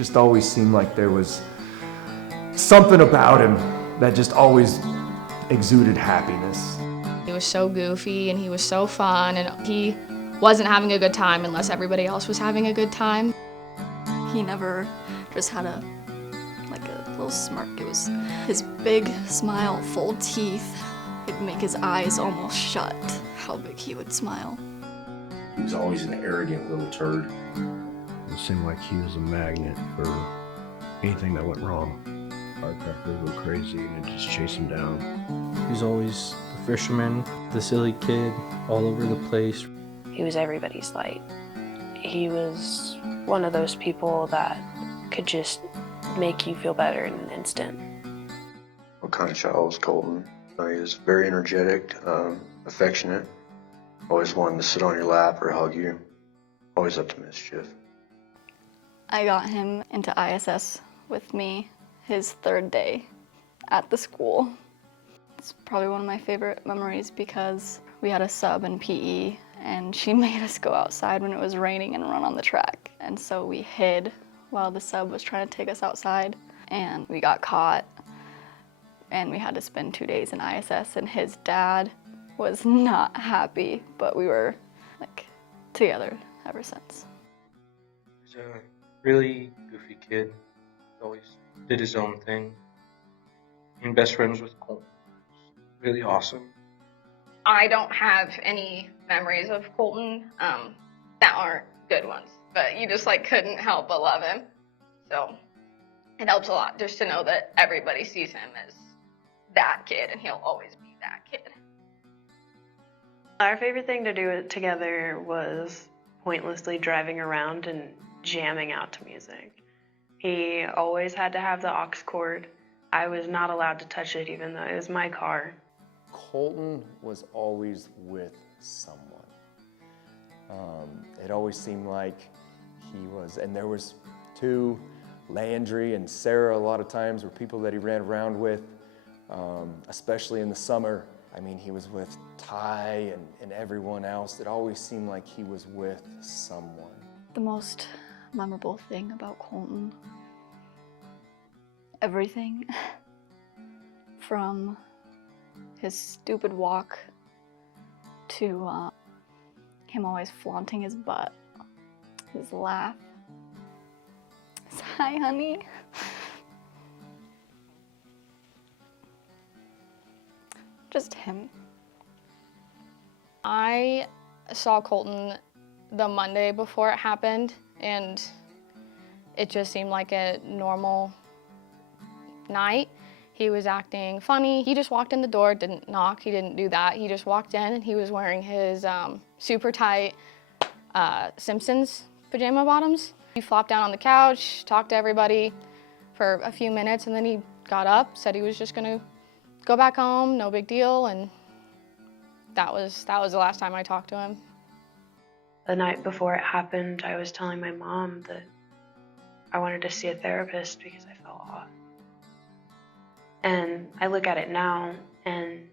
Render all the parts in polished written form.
just always seemed like there was something about him that just always exuded happiness. He was so goofy and he was so fun, and he wasn't having a good time unless everybody else was having a good time. He never just had a little smirk. It was his big smile, full teeth. It'd make his eyes almost shut, how big he would smile. He was always an arrogant little turd. It seemed like he was a magnet for anything that went wrong. Firecracker would go crazy and it'd just chase him down. He was always the fisherman, the silly kid, all over the place. He was everybody's light. He was one of those people that could just make you feel better in an instant. What kind of child was Colton? He was very energetic, affectionate, always wanting to sit on your lap or hug you, always up to mischief. I got him into ISS with me his third day at the school. It's probably one of my favorite memories because we had a sub in PE and she made us go outside when it was raining and run on the track. And so we hid while the sub was trying to take us outside, and we got caught. And we had to spend 2 days in ISS, and his dad was not happy, but we were together ever since. He was a really goofy kid. Always did his own thing. And best friends with Colton. Really awesome. I don't have any memories of Colton that aren't good ones, but you just couldn't help but love him. So it helps a lot just to know that everybody sees him as that kid, and he'll always be that kid. Our favorite thing to do together was pointlessly driving around and jamming out to music. He always had to have the aux cord. I was not allowed to touch it even though it was my car. Colton was always with someone. It always seemed like he was, and there was two, Landry and Sarah, a lot of times were people that he ran around with, especially in the summer. I mean, he was with Ty and everyone else. It always seemed like he was with someone. The most memorable thing about Colton, everything from his stupid walk to him always flaunting his butt, his laugh, his hi honey. Just him. I saw Colton the Monday before it happened, and it just seemed like a normal night. He was acting funny. He just walked in the door, didn't knock, he didn't do that. He just walked in and he was wearing his super tight Simpsons pajama bottoms. He flopped down on the couch, talked to everybody for a few minutes, and then he got up, said he was just gonna go back home, no big deal, and that was the last time I talked to him. The night before it happened, I was telling my mom that I wanted to see a therapist because I felt off. And I look at it now and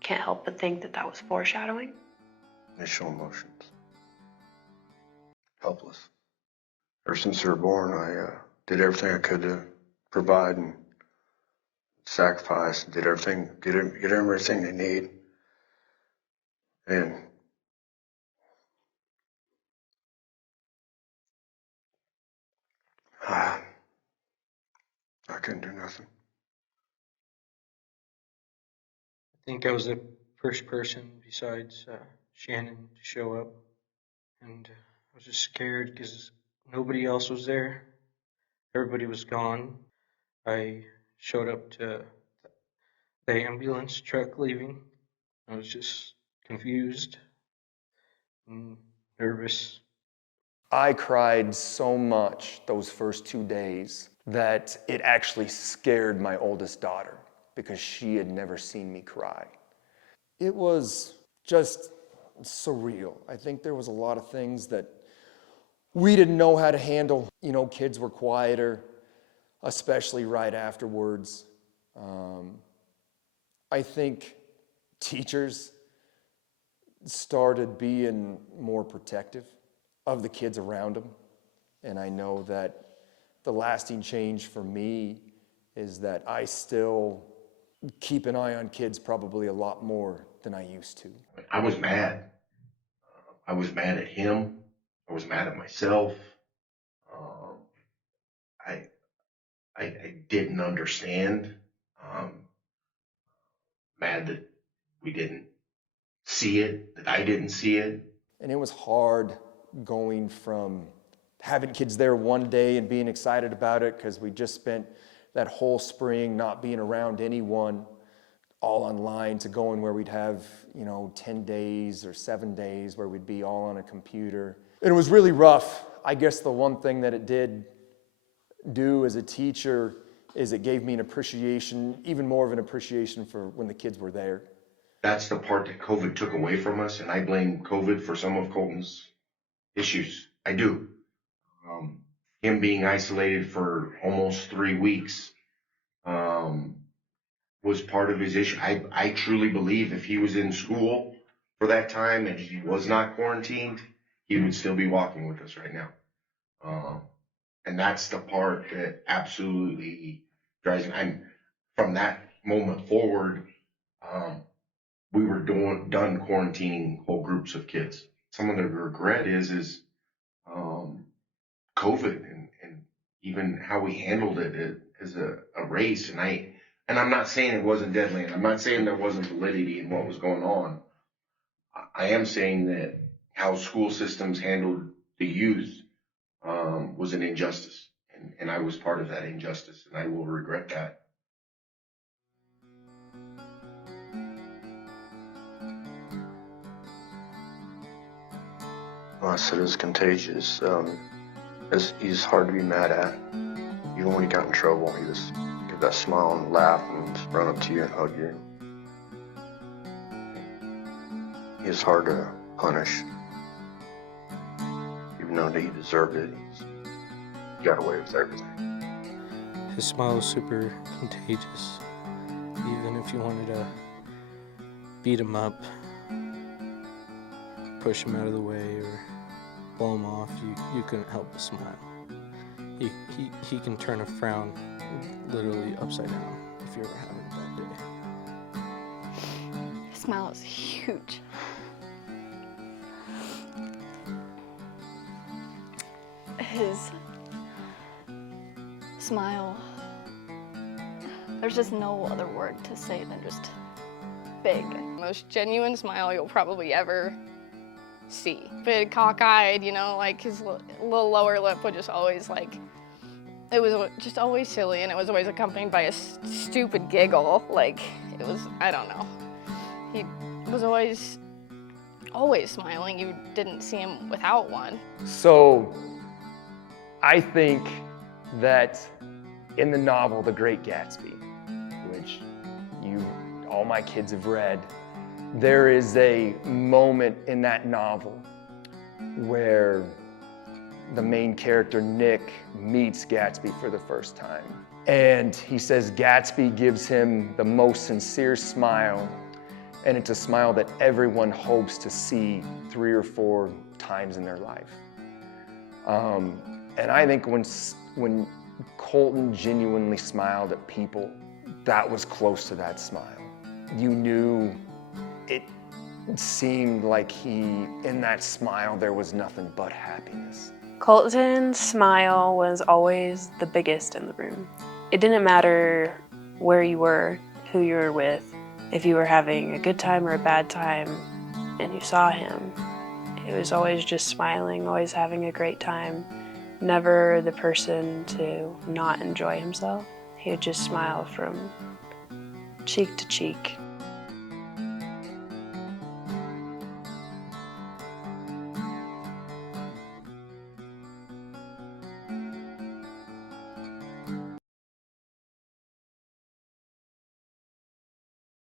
can't help but think that that was foreshadowing. Initial emotions. Helpless. Ever since they were born, I did everything I could to provide and sacrifice, did everything, get them everything they need. And I couldn't do nothing. I think I was the first person besides Shannon to show up, and I was just scared because nobody else was there. Everybody was gone. I showed up to the ambulance truck leaving. I was just confused and nervous. I cried so much those first 2 days that it actually scared my oldest daughter because she had never seen me cry. It was just surreal. I think there was a lot of things that we didn't know how to handle. You know, kids were quieter, especially right afterwards. I think teachers started being more protective of the kids around them. And I know that the lasting change for me is that I still keep an eye on kids probably a lot more than I used to. I was mad. I was mad at him. I was mad at myself. Um, I didn't understand. Um, Mad that we didn't see it, that I didn't see it. And it was hard going from having kids there one day and being excited about it because we just spent that whole spring not being around anyone, all online, to going where we'd have, 10 days or 7 days where we'd be all on a computer. And it was really rough. I guess the one thing that it did do as a teacher is it gave me an appreciation, even more of an appreciation for when the kids were there. That's the part that COVID took away from us, and I blame COVID for some of Colton's issues. I do. Him being isolated for almost 3 weeks was part of his issue. I truly believe if he was in school for that time and he was not quarantined, he would still be walking with us right now. And that's the part that absolutely drives me. From that moment forward, we were done quarantining whole groups of kids. Some of the regret is COVID and even how we handled it as a race. And I'm not saying it wasn't deadly, and I'm not saying there wasn't validity in what was going on. I am saying that how school systems handled the youth was an injustice, and I was part of that injustice, and I will regret that. I said it was contagious. He's hard to be mad at. Even when he got in trouble, he just give that smile and laugh and just run up to you and hug you. He is hard to punish. Even though he deserved it, he got away with everything. His smile was super contagious. Even if you wanted to beat him up, push him out of the way, or blow him off, you couldn't help but smile. He can turn a frown literally upside down if you're ever having a bad day. His smile is huge. His smile, there's just no other word to say than just big. Most genuine smile you'll probably ever see. Big, cockeyed, like his little lower lip would just always it was just always silly, and it was always accompanied by a stupid giggle. It was, I don't know. He was always smiling. You didn't see him without one. So I think that in the novel, The Great Gatsby, which all my kids have read, there is a moment in that novel where the main character, Nick, meets Gatsby for the first time. And he says Gatsby gives him the most sincere smile, and it's a smile that everyone hopes to see 3 or 4 times in their life. And I think when Colton genuinely smiled at people, that was close to that smile. You knew it seemed like in that smile, there was nothing but happiness. Colton's smile was always the biggest in the room. It didn't matter where you were, who you were with, if you were having a good time or a bad time and you saw him. He was always just smiling, always having a great time, never the person to not enjoy himself. He would just smile from cheek to cheek.